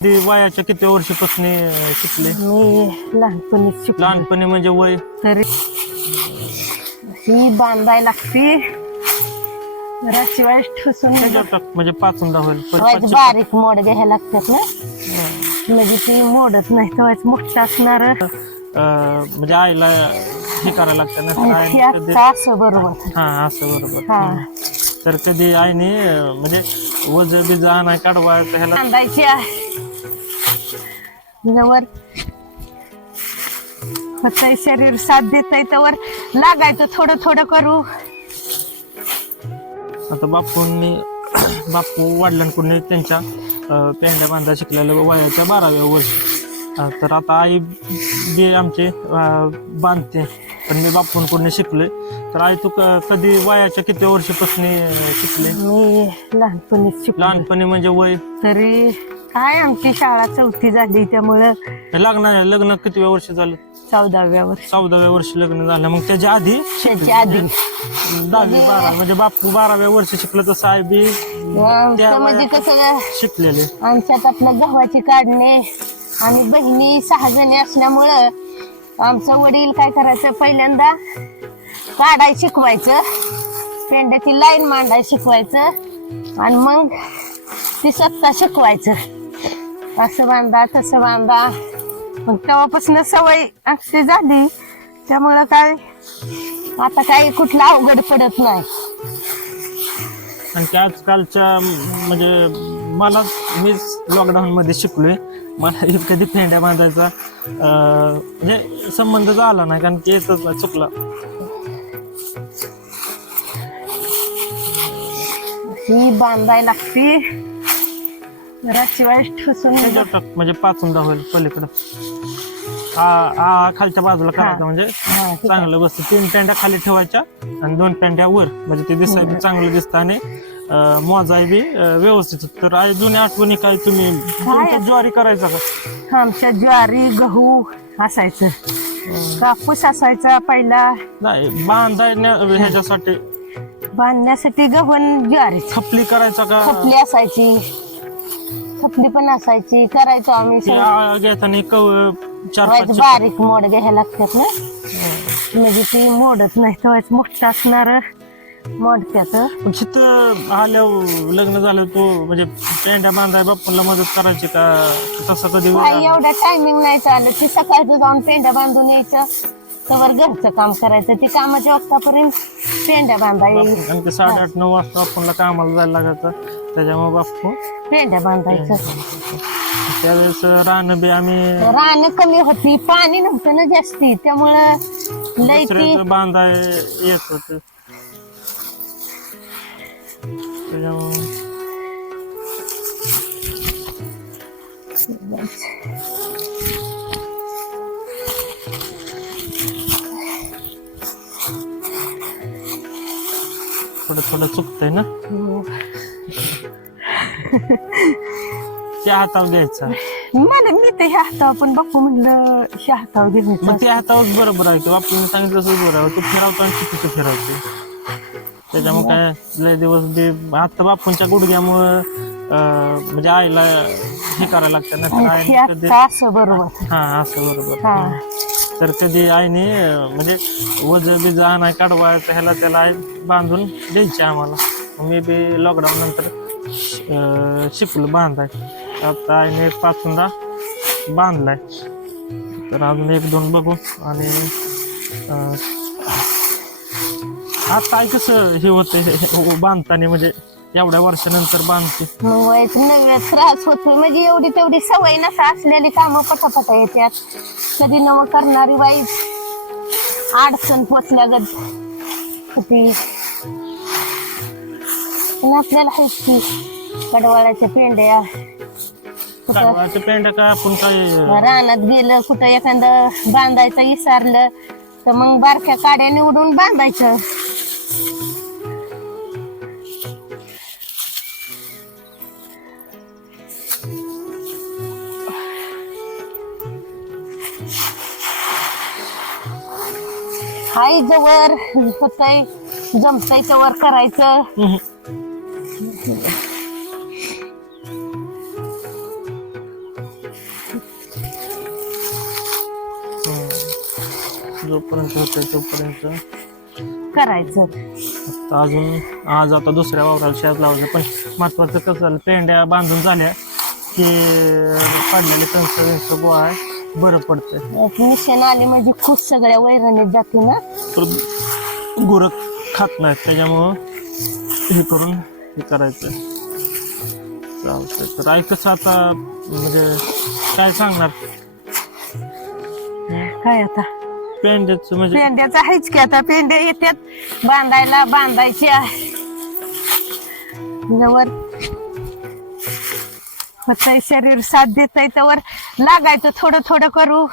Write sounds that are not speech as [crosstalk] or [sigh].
ते वयाच्या किती वर्षापासून अं, शिकले? मी लहानपणीच शिकले. लहानपणी म्हणजे वय? तरी ही बांधाय लागते. ठुसून म्हणजे पाचून व्हायचं पाचशे- बारीक मोड घ्यायला लागतात ना. म्हणजे ती मोडत नाही तर व्हायचं मोठं असणार. म्हणजे आईला हे करायला लागतं ना तर आईने कधी असं बरोबर. हा असं बरोबर. हा. तर कधी आईने अं, म्हणजे वज बिज आणाय काढवाय तर ह्याला बांधायची आहे. जवळ होतंय शरीर साथ देत तवर लागायचं थोडं थोडं करू. आता बापूंनी बापू वडिलांकडून त्यांच्या अं, पेंड्या बांधा शिकलेल्या वयाच्या बाराव्या वर्षी. अं, तर आता आई बी आमचे अं, बांधते. पण मी बापूंकडून शिकलोय. तर आई तू क- कधी वयाच्या किती वर्षापासून अं, शिकले? मी लहानपणीच शिकले. लहानपणी म्हणजे वय? तरी काय आमची शाळा चौथी झाली त्यामुळं लग्न लग्न किती वर्ष झालं? चौदाव्या वर्षी. चौदाव्या वर्षी लग्न झालं. मग त्याच्या आधी? त्याच्या आधी. दहावी बारा म्हणजे बापू बाराव्या वर्षी शिकलं तसं आई बी आमचं म्हणजे कसं शिकलेले. आमच्यात आपलं गव्हाची काढणे आणि बहिणी सहा जणी असल्यामुळं आमचं वडील काय करायचं? पहिल्यांदा काढाय शिकवायचं. पेंड्याची लाईन मांडाय शिकवायचं. आणि मग ती स्वतः शिकवायचं. असं बांधा तसं बांधा. मग तेव्हापासून सवय अशी झाली. त्यामुळं काय आता काही कुठलं अवघड पडत नाही. आणि आजकालच्या म्हणजे मला मीच लॉकडाऊन मध्ये शिकलोय. मला कधी पेंड्या बांधायचा म्हणजे संबंधच आला नाही कारण की येतच नाही चुकला. ही बांधाय लागते. ठुसून म्हणजे पाचून होईल पलीकडं. आ आ खालच्या बाजूला करायचं म्हणजे हा, ठीक चांगलं बसतं. तीन पेंड्या खाली ठेवायच्या आणि दोन पेंड्या वर. म्हणजे ते दिसाय बी चांगलं दिसतं आणि अं, मोजाय बी अं, व्यवस्थित होतं. तर आई जुन्या आठवणी काय तुम्ही? तुमच्या ज्वारी करायचा का? आमच्या ज्वारी गहू असायचं. कापूस असायचा पहिला. नाही बांधायच्या ह्याच्यासाठी बांधण्यासाठी गहून ज्वारी. खपली करायचा का? खपली असायची. खपली पण असायची करायचो आम्ही ते सगळं. आ- घेताना कव चार पाच बारीक मोड घ्यायला लागतात ना. म्हणजे ती मोडत नाही तर व्हायचं मोठं असणार मोडत्यात पण तिथं आल्यावर लग्न झालं तो म्हणजे पेंड्या बांधाय बापूला मदत करायची का? तसं कधी आला? एवढं टायमिंग नाही चालत. ती सकाळचं जाऊन पेंड्या बांधून यायचं. तवर घरचं काम करायचं. ती कामाच्या वक्तापर्यंत पेंड्या बांधायचं आणि ते साडेआठ नऊ वाजता बापूला कामाला जायला लागायचं. त्याच्यामुळे बापू पेंड्या बांधायचं. त्यावेळेस रान बी आम्ही रान कमी होती पाणी नव्हतं ना जास्ती त्यामुळं लय ती दुसऱ्याचं बांधाय येत होत. त्याच्यामुळे थोडं थोडं चुकतंय ना? [laughs] त्या हातावर घ्यायचा. मला मी ते ह्या हातावर पण बापू म्हणलं ह्या हातावर मग घ्यायचं ते हातावर बरोबर आहे किंवा आपण सांगितलं तसंच बरोबर आहे. तू फिरवतो आणि चुकीचं फिरवते. त्याच्यामुळे काय लय दिवस बी आता बापूंच्या गुडघ्यामुळं अं, म्हणजे आईला हे करायला लागतं ना तर आणि आईने असं बरोबर. हा असं बरोबर. हा. तर कधी आईने अं, म्हणजे वज बिज आणाय काढवायचं ह्याला त्याला आई बांधून द्यायची आम्हाला. मग मी बी लॉकडाऊन नंतर अं, शिकलो बांधाय. आता आईने पाचुंदा बांधलाय. तर अजून एक दोन बघू. आणि आता आई कसं हे होतं बांधताना म्हणजे एवढ्या वर्षानंतर बांधते. त्रास होत नाही. त्रास होतो म्हणजे एवढी तेवढी सवय नसा असलेली कामं पटापटा येतात. कधी नवं करणारी बाई अडचण पोचल्यागत होती पण आपल्याला आहेच की कडवाळ्याच्या पेंड्या कुठं आपण काय अं, रानात गेलं कुठं एखादं बांधायचं विसरलं तर मग बारक्या काड्या निवडून बांधायचं हाय जवळ होतय जमतय तवर करायचं. जोपर्यंत होते तोपर्यंत. करायचं. अजून आज आता दुसऱ्या वावराला शेत लावायचं पण महत्वाचं कसं झालं पेंड्या बांधून झाल्या की पाडलेले कंस विंस गोळा बरं पडतं मिशन आली म्हणजे खूप सगळ्या वैरणीत जाते ना? तर गुरं खात नाहीत त्याच्यामुळं हे करून हे करायचं चालतंय तर ऐकच आता म्हणजे काय सांगणार? काय आता? पेंड्याचं म्हणजे पेंड्याचं आहेच की आता. पेंड्या येतात बांधायला बांधायच्या जवळ. होतंय शरीर साथ देत त्यावर लागायचं थोडं थोडं करू.